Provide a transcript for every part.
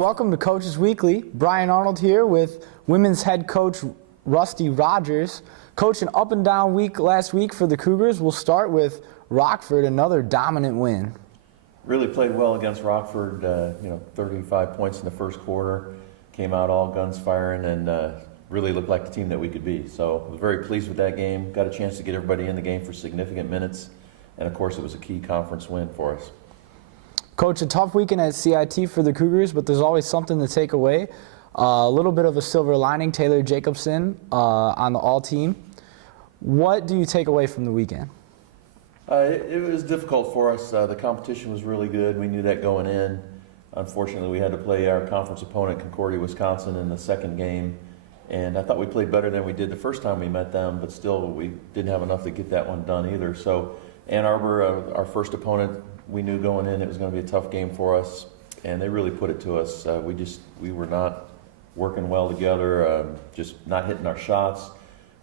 welcome to Coaches Weekly. Brian Arnold here with women's head coach Rusty Rogers. Coach, an up and down week last week for the Cougars. We'll start with Rockford, another dominant win. Really played well against Rockford, 35 points in the first quarter. Came out all guns firing and really looked like the team that we could be. So I was very pleased with that game. Got a chance to get everybody in the game for significant minutes. And of course it was a key conference win for us. Coach, a tough weekend at CIT for the Cougars, but there's always something to take away. A little bit of a silver lining, Taylor Jacobson on the all-team. What do you take away from the weekend? It was difficult for us. The competition was really good. We knew that going in. Unfortunately, we had to play our conference opponent, Concordia, Wisconsin, in the second game. And I thought we played better than we did the first time we met them, but still we didn't have enough to get that one done either. So Ann Arbor, our first opponent, we knew going in it was going to be a tough game for us, and they really put it to us. We were not working well together, just not hitting our shots.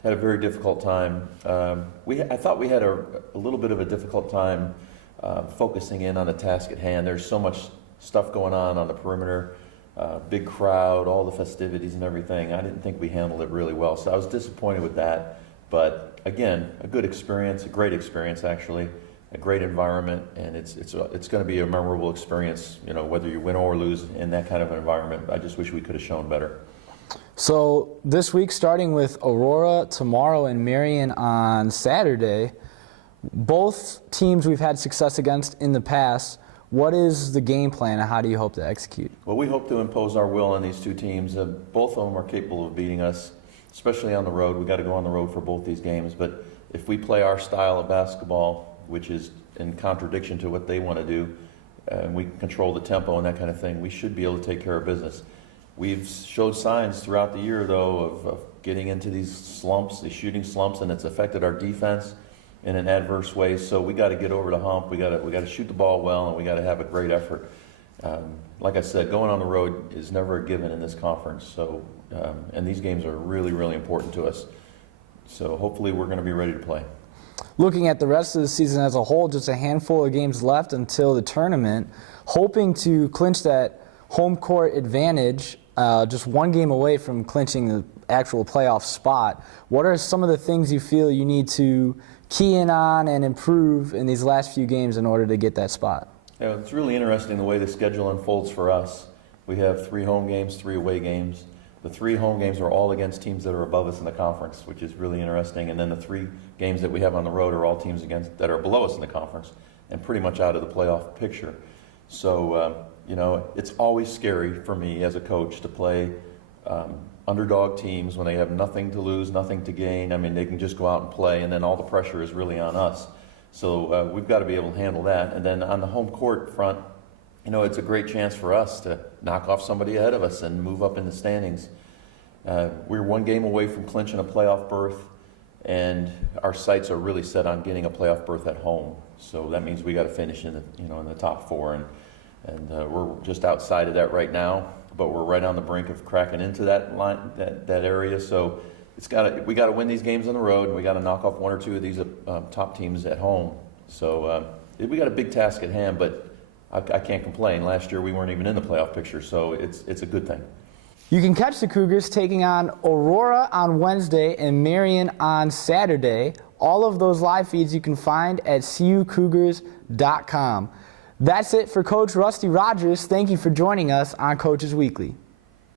Had a very difficult time. I thought we had a little bit of a difficult time focusing in on the task at hand. There's so much stuff going on the perimeter, big crowd, all the festivities and everything. I didn't think we handled it really well, so I was disappointed with that. But again, a good experience, a great experience actually, a great environment, and it's going to be a memorable experience, whether you win or lose in that kind of an environment. I just wish we could have shown better. So this week, starting with Aurora tomorrow and Marion on Saturday, both teams we've had success against in the past. What is the game plan and how do you hope to execute? Well, we hope to impose our will on these two teams. Both of them are capable of beating us, especially on the road. We've got to go on the road for both these games. But if we play our style of basketball, which is in contradiction to what they want to do, and we control the tempo and that kind of thing, we should be able to take care of business. We've showed signs throughout the year, though, of getting into these slumps, these shooting slumps, and it's affected our defense in an adverse way. So we got to get over the hump. We got to shoot the ball well, and we got to have a great effort. Like I said, going on the road is never a given in this conference. So, and these games are really, really important to us. So hopefully we're going to be ready to play. Looking at the rest of the season as a whole, just a handful of games left until the tournament, hoping to clinch that home court advantage, just one game away from clinching the actual playoff spot. What are some of the things you feel you need to key in on and improve in these last few games in order to get that spot? Yeah, it's really interesting the way the schedule unfolds for us. We have 3 home games, 3 away games. The 3 home games are all against teams that are above us in the conference, which is really interesting. And then the 3 games that we have on the road are all teams that are below us in the conference and pretty much out of the playoff picture. So, it's always scary for me as a coach to play underdog teams when they have nothing to lose, nothing to gain. I mean, they can just go out and play, and then all the pressure is really on us. So we've got to be able to handle that. And then on the home court front, it's a great chance for us to knock off somebody ahead of us and move up in the standings. We're 1 game away from clinching a playoff berth, and our sights are really set on getting a playoff berth at home. So that means we got to finish in the top 4, and we're just outside of that right now. But we're right on the brink of cracking into that line, that area. So we got to win these games on the road, and we got to knock off 1 or 2 of these top teams at home. So we got a big task at hand, but I can't complain. Last year we weren't even in the playoff picture, so it's a good thing. You can catch the Cougars taking on Aurora on Wednesday and Marion on Saturday. All of those live feeds you can find at CUCougars.com. That's it for Coach Rusty Rogers. Thank you for joining us on Coaches Weekly.